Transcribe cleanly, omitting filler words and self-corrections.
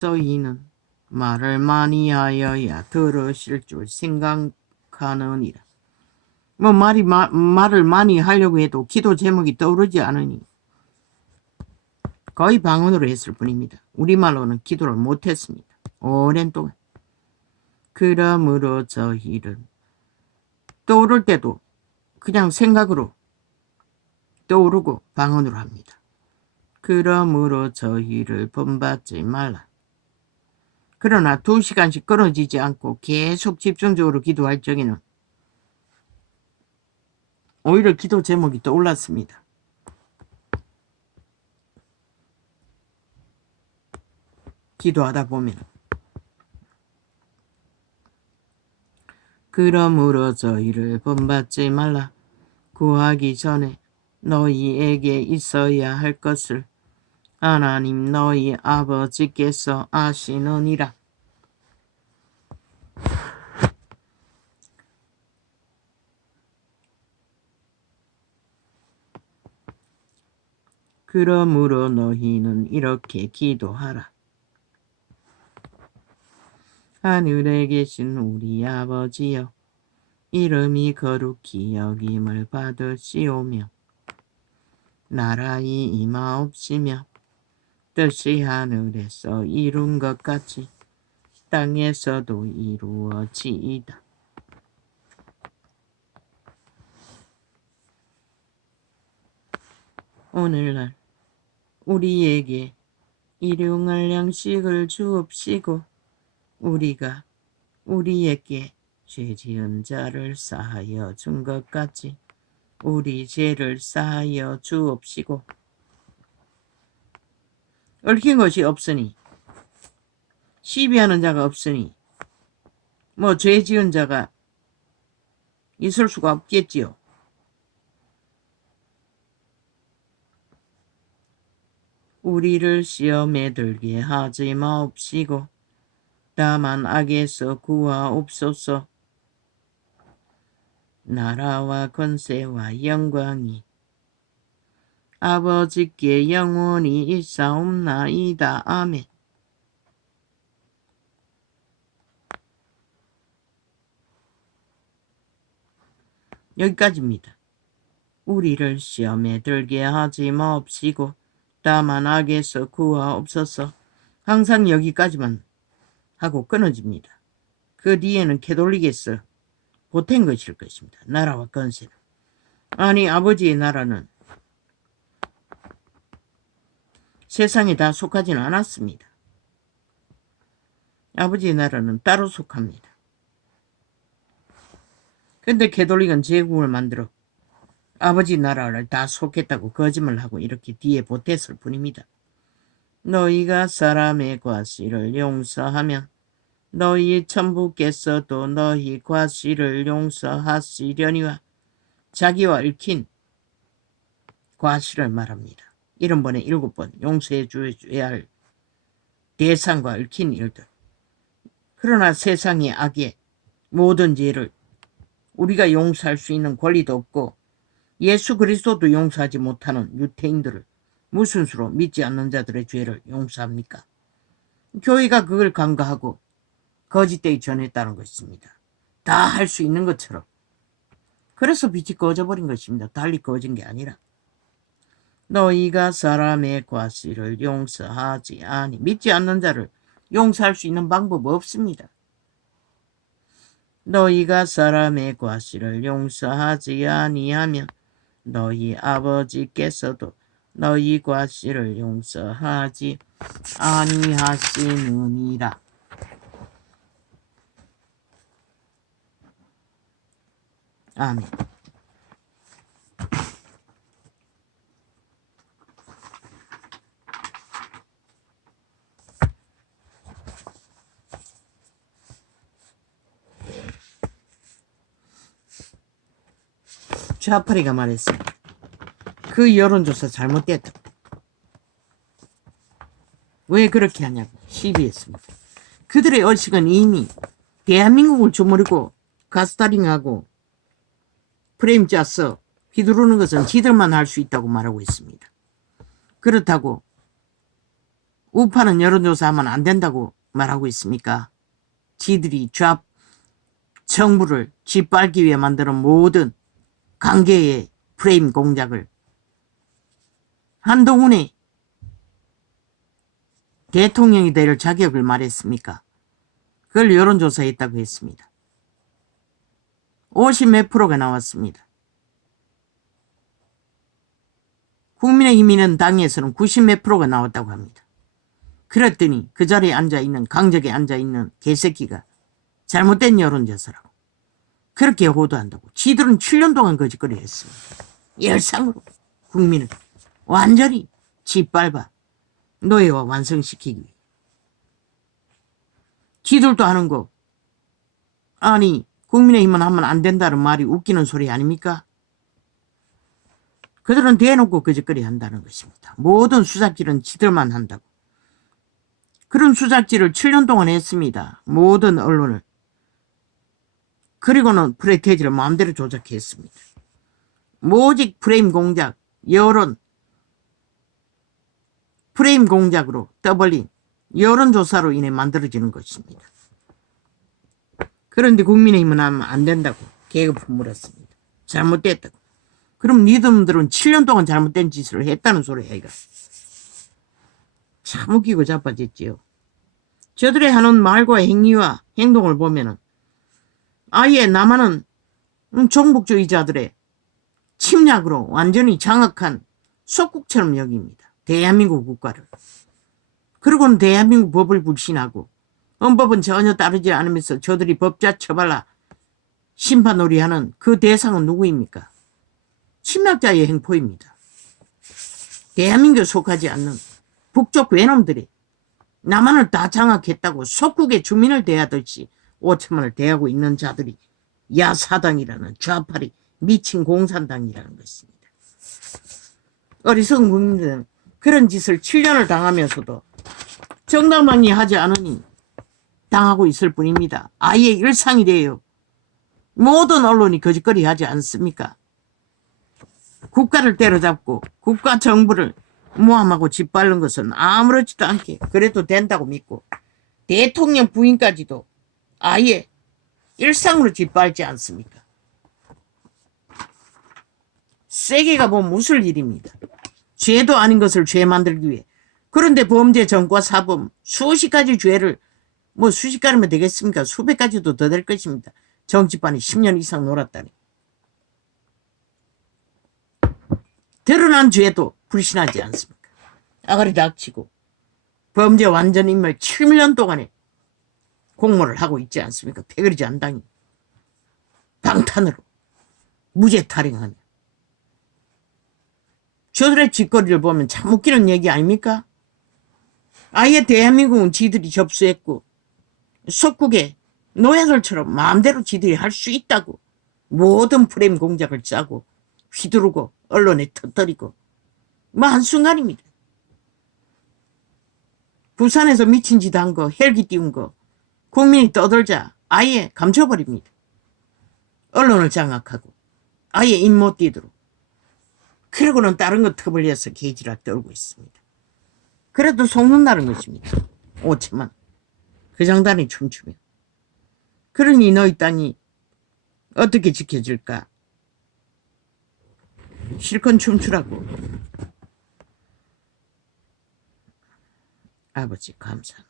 저희는 말을 많이 하여야 들으실 줄 생각하느니라. 말을 많이 하려고 해도 기도 제목이 떠오르지 않으니 거의 방언으로 했을 뿐입니다. 우리말로는 기도를 못했습니다. 오랜 동안. 그러므로 저희는 떠오를 때도 그냥 생각으로 떠오르고 방언으로 합니다. 그러므로 저희를 본받지 말라. 그러나 2시간씩 끊어지지 않고 계속 집중적으로 기도할 적에는 오히려 기도 제목이 떠올랐습니다. 기도하다 보면 그러므로 저희를 본받지 말라. 구하기 전에 너희에게 있어야 할 것을 하나님 너희 아버지께서 아시느니라. 그러므로 너희는 이렇게 기도하라. 하늘에 계신 우리 아버지여, 이름이 거룩히 여김을 받으시오며 나라의 임하옵시며 뜻이 하늘에서 이룬 것 같이 땅에서도 이루어지이다. 오늘날 우리에게 일용할 양식을 주옵시고 우리가 우리에게 죄 지은 자를 사하여 준 것 같이 우리 죄를 사하여 주옵시고 얽힌 것이 없으니 시비하는 자가 없으니 죄 지은 자가 있을 수가 없겠지요. 우리를 시험에 들게 하지 마옵시고 다만 악에서 구하옵소서. 나라와 권세와 영광이 아버지께 영원히 있사옵나이다. 아멘. 여기까지입니다. 우리를 시험에 들게 하지 마옵시고 다만 악에서 구하옵소서. 항상 여기까지만 하고 끊어집니다. 그 뒤에는 캐톨릭에서 보탠 것일 것입니다. 나라와 권세는. 아니, 아버지의 나라는 세상에 다 속하지는 않았습니다. 아버지의 나라는 따로 속합니다. 근데 캐톨릭은 제국을 만들어 아버지 나라를 다 속했다고 거짓말을 하고 이렇게 뒤에 보탰을 뿐입니다. 너희가 사람의 과실을 용서하면 너희 천부께서도 너희 과실을 용서하시려니와 자기와 얽힌 과실을 말합니다. 70번에 7번 용서해 줘야 할 대상과 얽힌 일들. 그러나 세상의 악의 모든 죄를 우리가 용서할 수 있는 권리도 없고 예수 그리스도도 용서하지 못하는 유태인들을 무슨 수로 믿지 않는 자들의 죄를 용서합니까? 교회가 그걸 간과하고 거짓되이 전했다는 것입니다. 다 할 수 있는 것처럼. 그래서 빛이 꺼져버린 것입니다. 달리 꺼진 게 아니라. 너희가 사람의 과실을 용서하지 아니. 믿지 않는 자를 용서할 수 있는 방법 없습니다. 너희가 사람의 과실을 용서하지 아니하면 너희 아버지께서도 너희 과실을 용서하지 아니하시느니라. 아멘. 좌파리가 말했습니다. 그 여론조사 잘못됐다. 왜 그렇게 하냐고 시비했습니다. 그들의 의식은 이미 대한민국을 주무르고 가스타링하고 프레임 짜서 휘두르는 것은 지들만 할 수 있다고 말하고 있습니다. 그렇다고 우파는 여론조사하면 안 된다고 말하고 있습니까? 지들이 정부를 짓밟기 위해 만드는 모든 관계의 프레임 공작을 한동훈이 대통령이 될 자격을 말했습니까? 그걸 여론조사했다고 했습니다. 50 몇 프로가 나왔습니다. 국민의힘이는 당에서는 90 몇 프로가 나왔다고 합니다. 그랬더니 그 자리에 앉아있는 강적에 앉아있는 개새끼가 잘못된 여론조사라고 그렇게 호도한다고. 지들은 7년 동안 거짓거리 했습니다. 열상으로 국민을 완전히 짓밟아 노예화 완성시키기 위해. 지들도 하는 거 아니 국민의힘은 하면 안 된다는 말이 웃기는 소리 아닙니까? 그들은 대놓고 거짓거리 한다는 것입니다. 모든 수작질은 지들만 한다고. 그런 수작질을 7년 동안 했습니다. 모든 언론을. 그리고는 프레테이지를 마음대로 조작했습니다. 오직 프레임 공작, 여론, 프레임 공작으로 떠벌린 여론조사로 인해 만들어지는 것입니다. 그런데 국민의힘은 하면 안 된다고 계급을 물었습니다. 잘못됐다고. 그럼 니들은 7년 동안 잘못된 짓을 했다는 소리야 이거. 참 웃기고 자빠졌지요. 저들의 하는 말과 행위와 행동을 보면은 아예 남한은 종북주의자들의 침략으로 완전히 장악한 속국처럼 여깁니다. 대한민국 국가를. 그리고는 대한민국 법을 불신하고 헌법은 전혀 따르지 않으면서 저들이 법자 처발라 심판놀이하는 그 대상은 누구입니까? 침략자의 행포입니다. 대한민국에 속하지 않는 북쪽 외놈들이 남한을 다 장악했다고 속국의 주민을 대하듯이 5천만을 대하고 있는 자들이 야사당이라는 좌파리 미친 공산당이라는 것입니다. 어리석은 국민들은 그런 짓을 7년을 당하면서도 정당방위 하지 않으니 당하고 있을 뿐입니다. 아예 일상이 돼요. 모든 언론이 거짓거리 하지 않습니까? 국가를 때려잡고 국가 정부를 모함하고 짓밟는 것은 아무렇지도 않게 그래도 된다고 믿고 대통령 부인까지도 아예 일상으로 짓밟지 않습니까? 세게 가보면 웃을 일입니다. 죄도 아닌 것을 죄 만들기 위해. 그런데 범죄, 전과, 사범 수십 가지 죄를 수십 가지면 되겠습니까? 수백 가지도 더 될 것입니다. 정치판이 10년 이상 놀았다니. 드러난 죄도 불신하지 않습니까? 아가리 닥치고 범죄 완전 인멸 7년 동안에 공모를 하고 있지 않습니까? 패거리지 않당이 방탄으로 무죄 탈행하며. 저들의 짓거리를 보면 참 웃기는 얘기 아닙니까? 아예 대한민국은 지들이 접수했고 속국의 노예들처럼 마음대로 지들이 할 수 있다고 모든 프레임 공작을 짜고 휘두르고 언론에 터뜨리고 한순간입니다. 부산에서 미친 짓 한 거, 헬기 띄운 거 국민이 떠들자 아예 감춰버립니다. 언론을 장악하고 아예 입 못 띄도록. 그러고는 다른 거 터벌려서 개지라 떨고 있습니다. 그래도 속는다는 것입니다. 5천만 그 장단이 춤추면. 그러니 너희 땅이 어떻게 지켜질까? 실컷 춤추라고. 아버지 감사합니다.